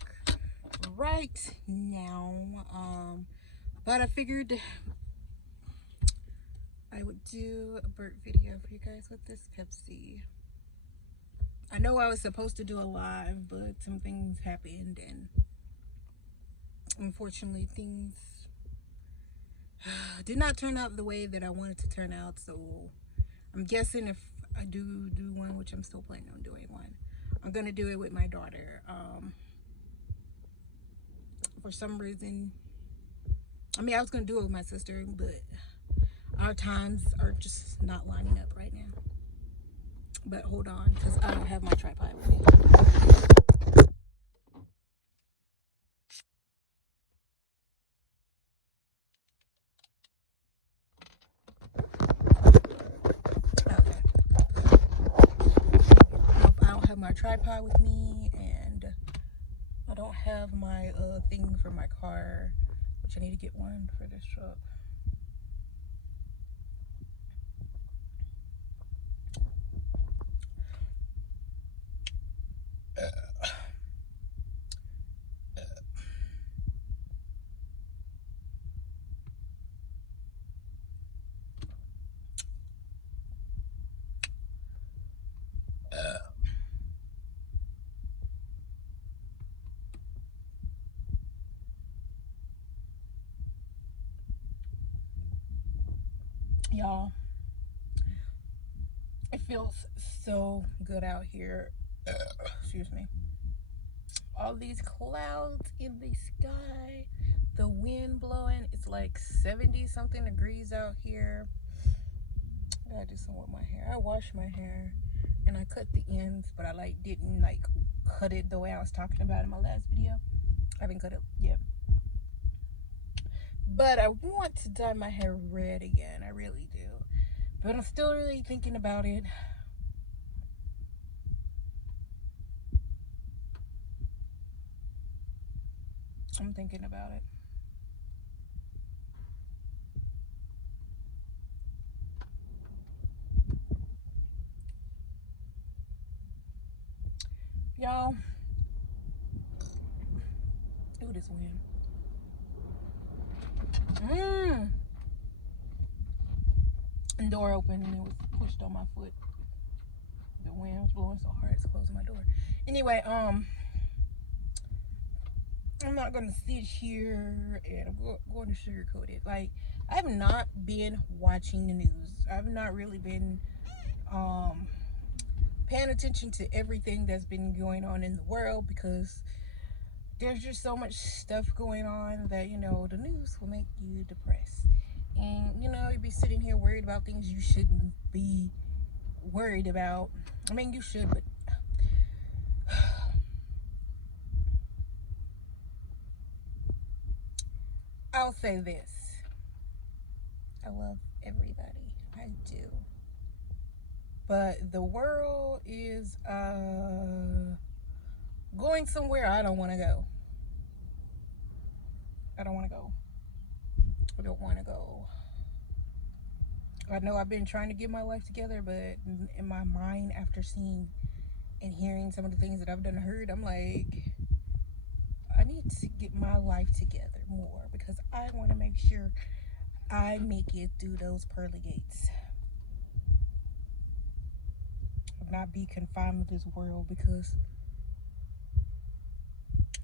work right now. But I figured I would do a burp video for you guys with this Pepsi. I know I was supposed to do a live, but some things happened, and unfortunately things did not turn out the way that I wanted to turn out. So I'm guessing if I do one, which I'm still planning on doing one, I'm gonna do it with my daughter. For some reason, I mean, I was gonna do it with my sister, but our times are just not lining up right now. But hold on, because I don't have my tripod with me. Okay. Nope, I don't have my tripod with me, and I don't have my thing for my car, which I need to get one for this truck. Y'all, it feels so good out here. Excuse me. All these clouds in the sky, the wind blowing. It's like 70 something degrees out here. I gotta do something with my hair. I washed my hair and I cut the ends, but I didn't cut it the way I was talking about in my last video. I haven't cut it yet. But I want to dye my hair red again. I really do. But I'm still really thinking about it. I'm thinking about it. Y'all. Ooh, this wind. And door open and it was pushed on my foot. The wind was blowing so hard it's closing my door. Anyway, I'm not gonna sit here and I'm going to sugarcoat it. Like, I have not been watching the news. I've not really been paying attention to everything that's been going on in the world, because there's just so much stuff going on that, you know, the news will make you depressed. And, you know, you'd be sitting here worried about things you shouldn't be worried about. I mean, you should, but I'll say this. I love everybody. I do. But the world is going somewhere I don't want to go. I don't want to go. I don't want to go. I know I've been trying to get my life together, but in my mind, after seeing and hearing some of the things that I've done and heard, I'm like, I need to get my life together more, because I want to make sure I make it through those pearly gates. Not be confined to this world, because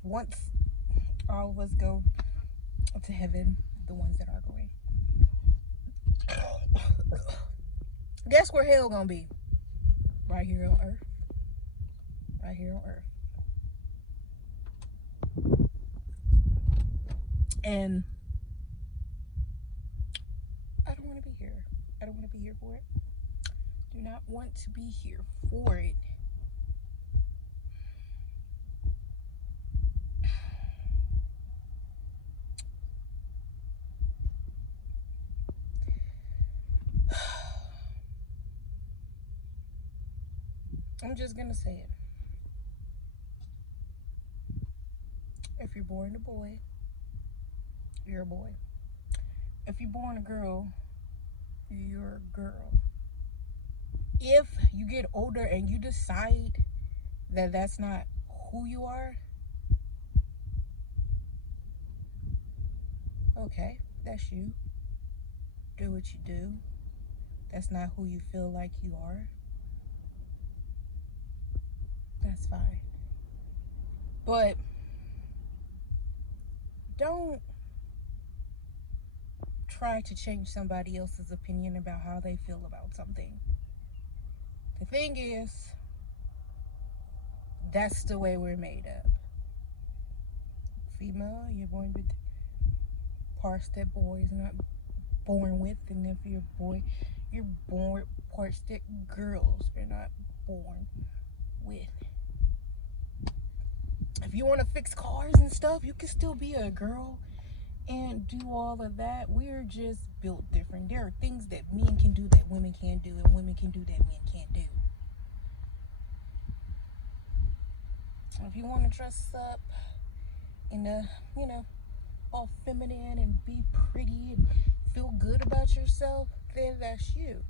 once all of us go to heaven, the ones that are going, guess where hell gonna be? Right here on earth. Right here on earth. And I don't want to be here. I don't want to be here for it. Do not want to be here for it. I'm just gonna say it. If you're born a boy, you're a boy. If you're born a girl, you're a girl. If you get older and you decide that that's not who you are, Okay, that's you. Do what you do. That's not who you feel like you are. That's fine. But don't try to change somebody else's opinion about how they feel about something. The thing is, that's the way we're made up. Female, you're born with parts that boys not born with, and if you're a boy, you're born with parts that girls are not born with. If you want to fix cars and stuff, you can still be a girl and do all of that. We're just built different. There are things that men can do that women can't do, and women can do that men can't do. If you want to dress up in a, all feminine and be pretty and feel good about yourself, then that's you.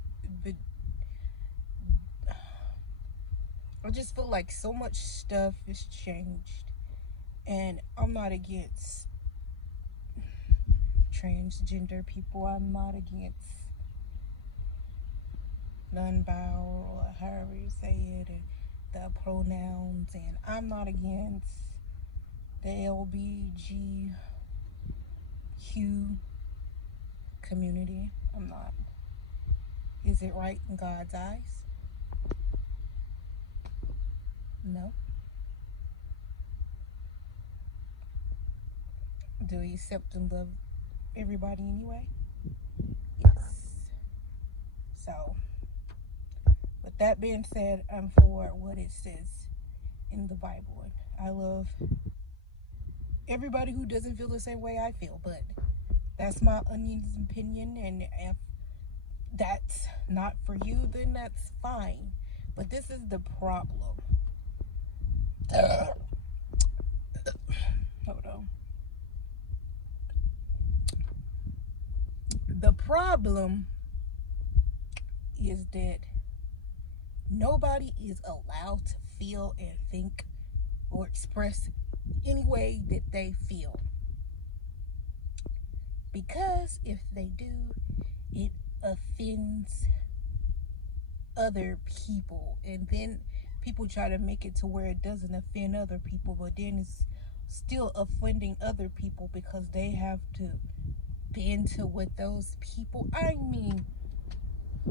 But I just feel like so much stuff has changed, and I'm not against transgender people. I'm not against non-binary, or however you say it, and the pronouns, and I'm not against the LBGQ community. I'm not. Is it right in God's eyes? No. Do we accept and love everybody anyway? Yes. So, with that being said, I'm for what it says in the Bible. I love everybody who doesn't feel the same way I feel, but that's my onions opinion, and if that's not for you, then that's fine. But this is the problem. Hold on. The problem is that nobody is allowed to feel and think or express any way that they feel. Because if they do, it offends other people. And then people try to make it to where it doesn't offend other people, but then it's still offending other people because they have to bend to what those people, I mean,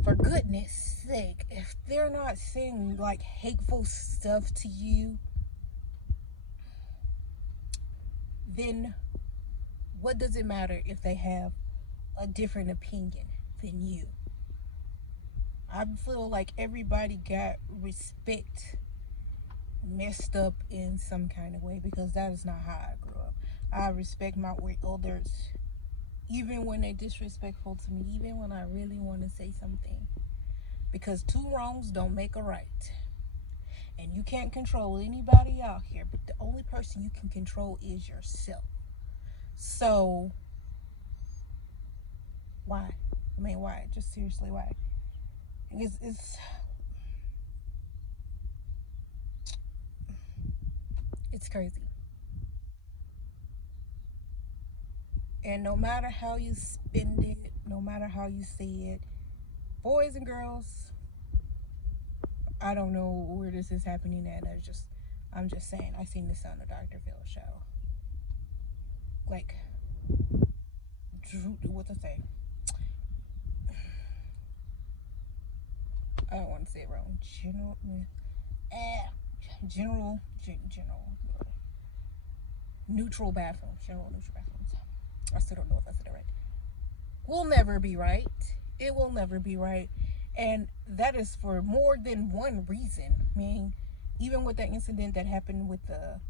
for goodness sake, if they're not saying like hateful stuff to you, then what does it matter if they have a different opinion than you? I feel like everybody got respect messed up in some kind of way, because that is not how I grew up. I respect my elders even when they're disrespectful to me, even when I really want to say something, because two wrongs don't make a right. And you can't control anybody out here, but the only person you can control is yourself. So why? I mean, why? Just seriously, why? It's crazy. And no matter how you spend it, no matter how you say it, boys and girls, I don't know where this is happening at. I'm just saying, I seen this on the Dr. Phil show. Like, what to say? I don't want to say it wrong. General, neutral bathrooms. General neutral bathrooms. I still don't know if I said it right. Will never be right. It will never be right. And that is for more than one reason. I mean, even with that incident that happened with the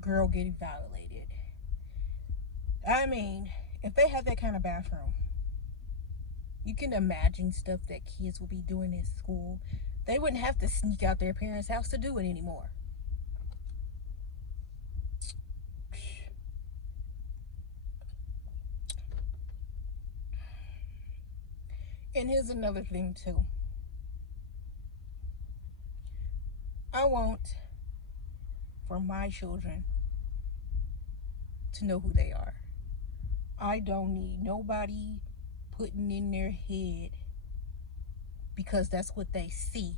girl getting violated. I mean, if they had that kind of bathroom, you can imagine stuff that kids will be doing in school. They wouldn't have to sneak out their parents' house to do it anymore. And here's another thing too. I want for my children to know who they are. I don't need nobody putting in their head, because that's what they see,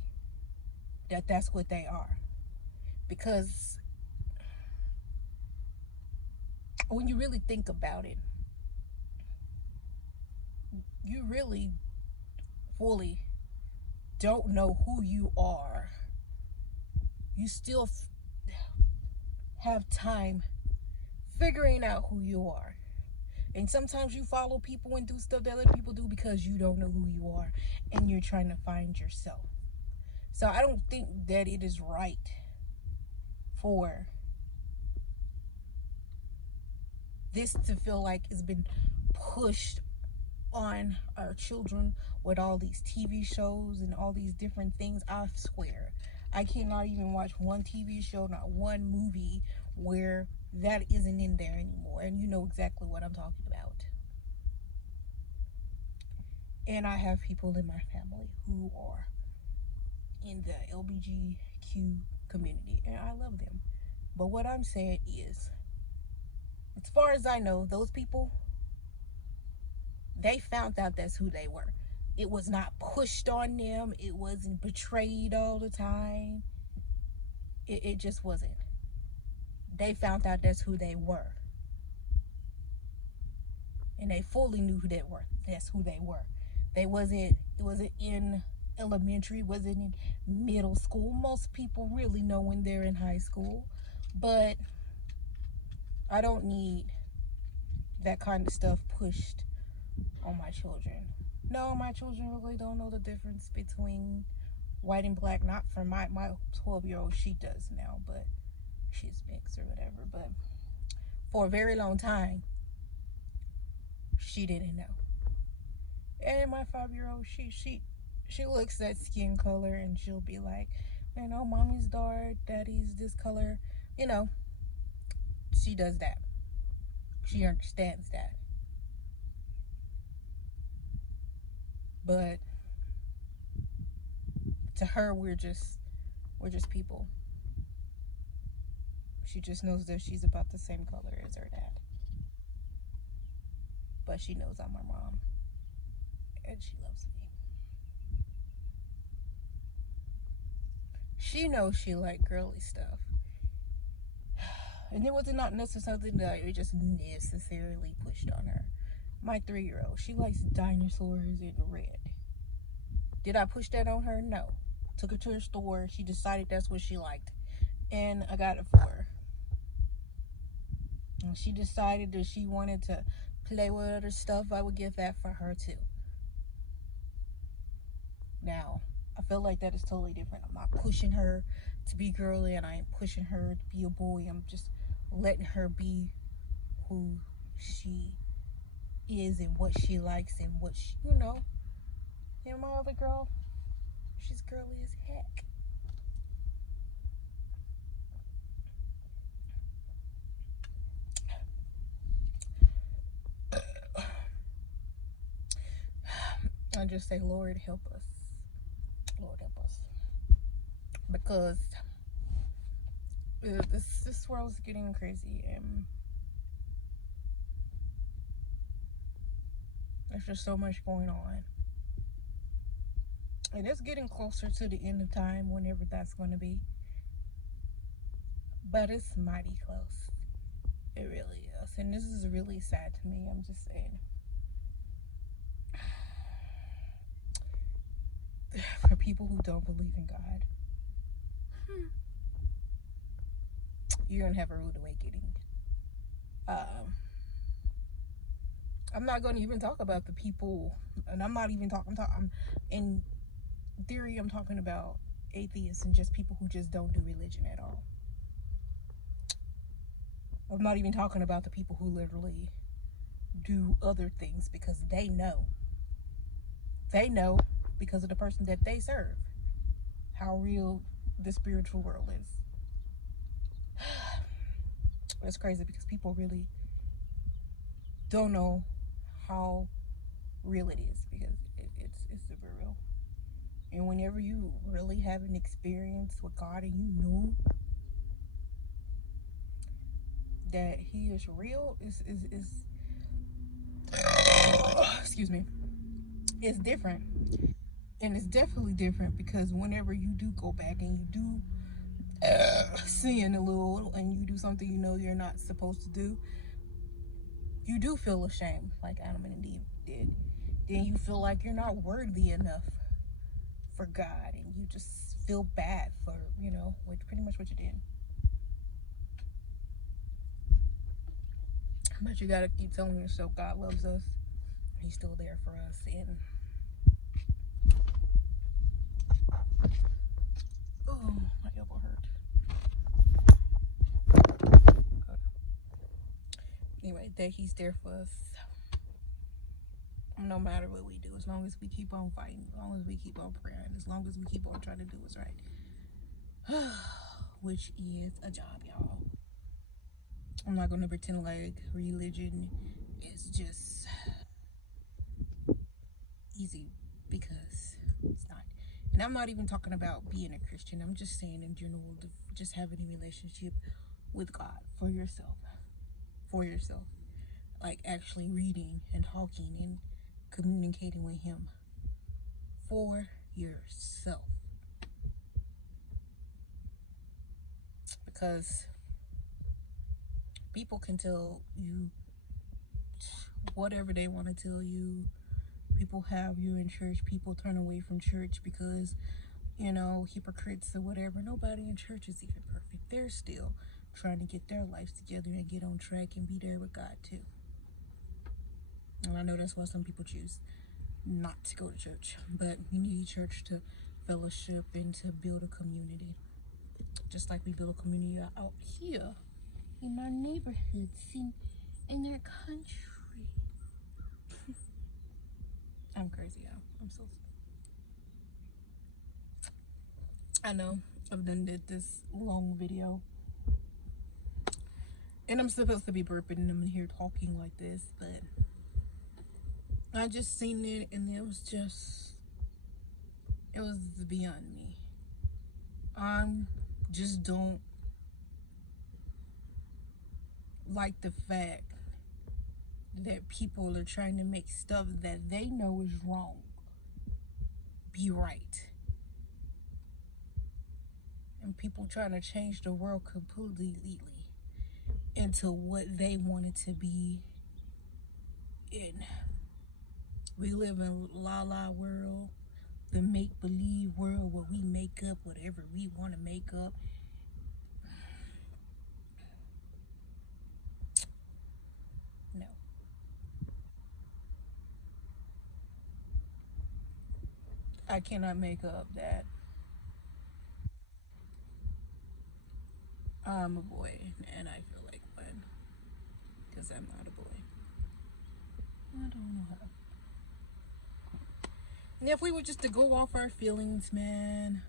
that's what they are. Because when you really think about it, you really fully don't know who you are. You still have time figuring out who you are. And sometimes you follow people and do stuff that other people do because you don't know who you are and you're trying to find yourself. So I don't think that it is right for this to feel like it's been pushed on our children with all these TV shows and all these different things. I swear, I cannot even watch one TV show, not one movie, where that isn't in there anymore. And you know exactly what I'm talking about. And I have people in my family who are in the LGBTQ community, and I love them. But what I'm saying is, as far as I know, those people, they found out that's who they were. It was not pushed on them. It wasn't betrayed all the time. It just wasn't. They found out that's who they were. And they fully knew who they were. That's who they were. It wasn't in elementary, wasn't in middle school. Most people really know when they're in high school. But I don't need that kind of stuff pushed on my children. No, my children really don't know the difference between white and black. Not for my 12-year-old, she does now, but she's mixed or whatever. But for a very long time, she didn't know. And my 5-year-old, she looks at skin color and she'll be like, you know, mommy's dark, daddy's this color. You know, she does that. She understands that. But to her, we're just people. She just knows that she's about the same color as her dad. But she knows I'm her mom. And she loves me. She knows she liked girly stuff. And it was not necessarily that it just necessarily pushed on her. My 3-year-old, she likes dinosaurs in red. Did I push that on her? No. Took her to the store. She decided that's what she liked. And I got it for her. And she decided that she wanted to play with other stuff. I would give that for her too. Now, I feel like that is totally different. I'm not pushing her to be girly, and I ain't pushing her to be a boy. I'm just letting her be who she is and what she likes and what she, you know. And my other girl, she's girly as heck. I just say, Lord, help us. Lord, help us. Because this world is getting crazy, and there's just so much going on. And it's getting closer to the end of time, whenever that's going to be. But it's mighty close. It really is. And this is really sad to me. I'm just saying. For people who don't believe in God, you're going to have a rude awakening. I'm not going to even talk about the people, and I'm not even talking, in theory, I'm talking about atheists and just people who just don't do religion at all. I'm not even talking about the people who literally do other things because they know. They know because of the person that they serve how real the spiritual world is. It's crazy because people really don't know how real it is, because it's super real. And whenever you really have an experience with God and you know that He is real, is excuse me, is different. And it's definitely different because whenever you do go back and you do sin a little and you do something you know you're not supposed to do, you do feel ashamed, like Adam and Eve did. Then you feel like you're not worthy enough for God, and you just feel bad for, which pretty much what you did. But you gotta keep telling yourself God loves us. He's still there for us. And oh, my elbow hurt. Anyway, that He's there for us no matter what we do, as long as we keep on fighting, as long as we keep on praying, as long as we keep on trying to do what's right. Which is a job, y'all. I'm not gonna pretend like religion is just easy, because it's not. And I'm not even talking about being a Christian. I'm just saying in general, just having a relationship with God for yourself. Like actually reading and talking and communicating with Him for yourself. Because people can tell you whatever they want to tell you. People have you in church. People turn away from church because, hypocrites or whatever. Nobody in church is even perfect. They're still trying to get their lives together and get on track and be there with God too. And I know that's why some people choose not to go to church. But we need church to fellowship and to build a community. Just like we build a community out here in our neighborhoods, in our country. I'm crazy, y'all. I'm so. I know I've done this long video, and I'm supposed to be burping, and I'm in here talking like this, but I just seen it, and it was beyond me. Just don't like the fact that people are trying to make stuff that they know is wrong be right. And people trying to change the world completely into what they want it to be. And we live in la la world, the make-believe world where we make up whatever we want to make up. No. I cannot make up that I'm a boy and I feel like one, because I'm not a boy. I don't know how. And if we were just to go off our feelings, man,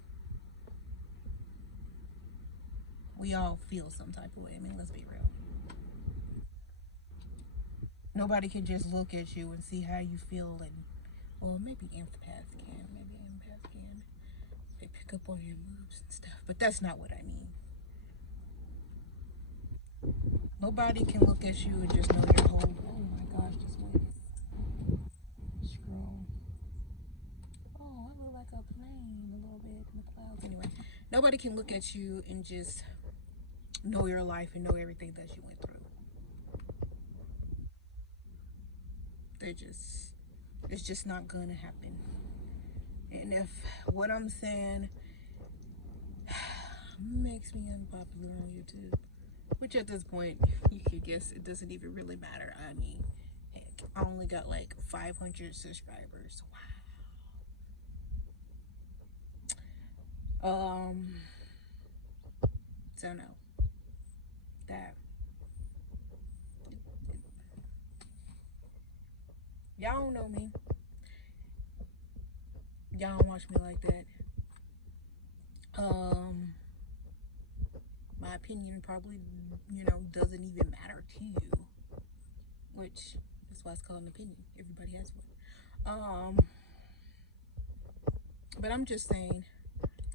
we all feel some type of way. I mean, let's be real. Nobody can just look at you and see how you feel, and well, maybe empaths can. They pick up on your moods and stuff, but that's not what I mean. Nobody can look at you and just know your whole. Oh my gosh, this way. Scroll. Oh, I look like a plane a little bit in the clouds. Anyway, nobody can look at you and just know your life and know everything that you went through. It's just not gonna happen. And if what I'm saying makes me unpopular on YouTube, which at this point you could guess it doesn't even really matter. I mean, heck, I only got like 500 subscribers. Wow. So no, that y'all don't know me. Y'all don't watch me like that. My opinion probably, doesn't even matter to you, which is why it's called an opinion. Everybody has one. But I'm just saying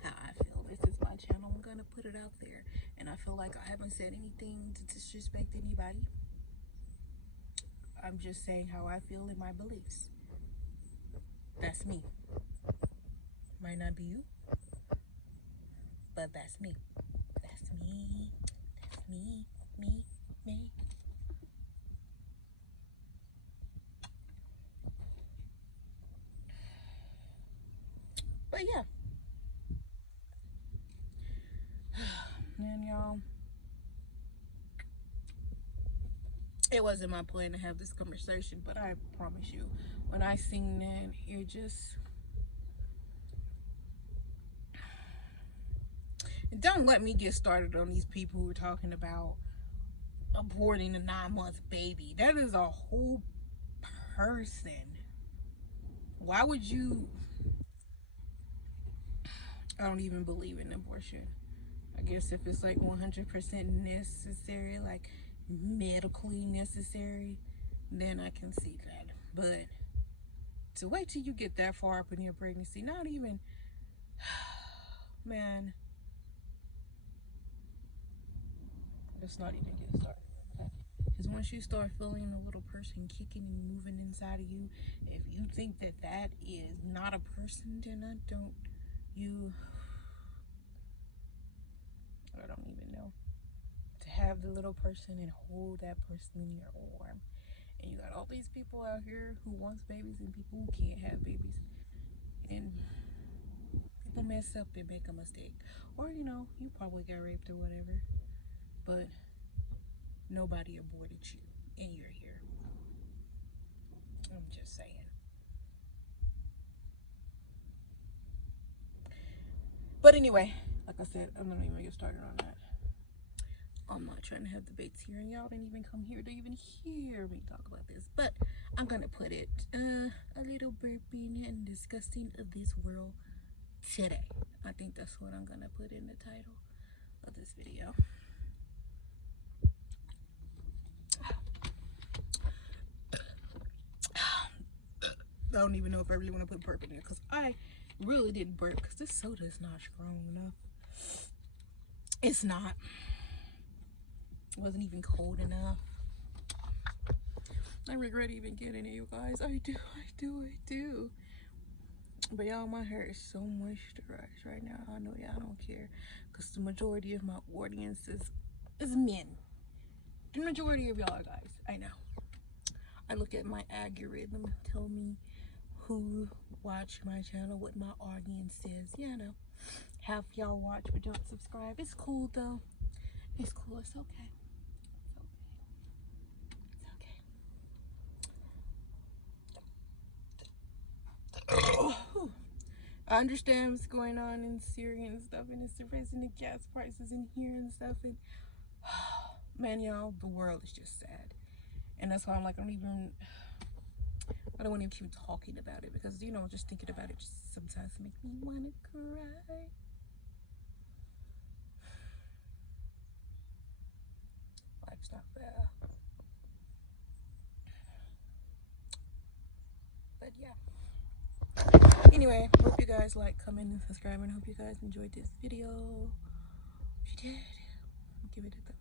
how I feel. This is my channel. I'm gonna put it out there, and I feel like I haven't said anything to disrespect anybody. I'm just saying how I feel in my beliefs. That's me. Might not be you, but that's me. That's me. That's me. Me. But yeah. Man, y'all. It wasn't my plan to have this conversation, but I promise you, when I seen that, it just... Don't let me get started on these people who are talking about aborting a 9-month baby. That is a whole person. Why would you... I don't even believe in abortion. I guess if it's like 100% necessary, like medically necessary, then I can see that. But to wait till you get that far up in your pregnancy, not even... Man, let's not even get started. Because once you start feeling a little person kicking and moving inside of you, if you think that that is not a person, then I don't even know. To have the little person and hold that person in your arm. And you got all these people out here who wants babies and people who can't have babies. And people mess up and make a mistake. Or, you know, you probably got raped or whatever. But nobody aborted you. And you're here. I'm just saying. But anyway, like I said, I'm not even get started on that. I'm not trying to have debates here, and y'all didn't even come here to even hear me talk about this. But I'm gonna put it a little burping and disgusting of this world today. I think that's what I'm gonna put in the title of this video. I don't even know if I really want to put burp in there, because I really didn't burp, because this soda is not strong enough. It's not. It wasn't even cold enough. I regret even getting it, you guys. I do. But y'all, my hair is so moisturized right now. I know y'all don't care, because the majority of my audience is men. The majority of y'all are guys. I know. I look at my algorithm, tell me who watch my channel, what my audience is. Yeah, I know. Half y'all watch but don't subscribe. It's cool though. It's cool. It's okay. I understand what's going on in Syria and stuff, and it's the raising the gas prices in here and stuff, and man, y'all, the world is just sad. And that's why I'm like, I don't want to keep talking about it, because, you know, just thinking about it just sometimes makes me want to cry. Life's not fair. But yeah. Anyway, hope you guys like, comment, and subscribe, and hope you guys enjoyed this video. If you did, give it a thumbs